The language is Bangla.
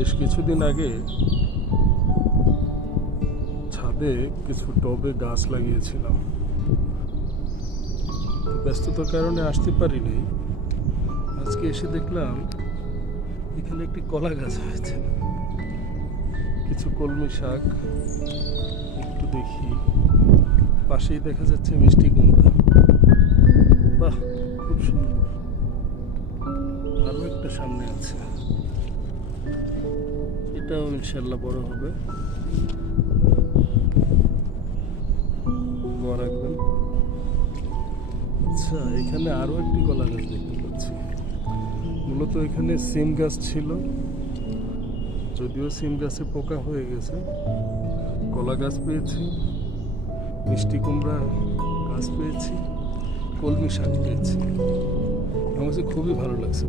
বেশ কিছুদিন আগে ছাদে কিছু টবে গাছ লাগিয়েছিলাম। ব্যস্ততার কারণে আসতে পারিনি। আজকে এসে দেখলাম এখানে একটি কলা গাছ হয়েছে, কিছু কলমি শাক, একটু দেখি পাশেই দেখা যাচ্ছে মিষ্টি কুমড়া। বাহ, খুব সুন্দর। আরো একটা সামনে আছে, এটাও ইনশাল্লাহ বড় হবে। দোয়া রাখবেন। আচ্ছা, এখানে আরো একটি কলা গাছ দেখতে পাচ্ছি। মূলত এখানে সিম গাছ ছিল, যদিও সিম গাছে পোকা হয়ে গেছে। কলা গাছ পেয়েছি, মিষ্টি কুমড়া গাছ পেয়েছি, কলমি শাক পেয়েছি। আমার কাছে খুবই ভালো লাগছে।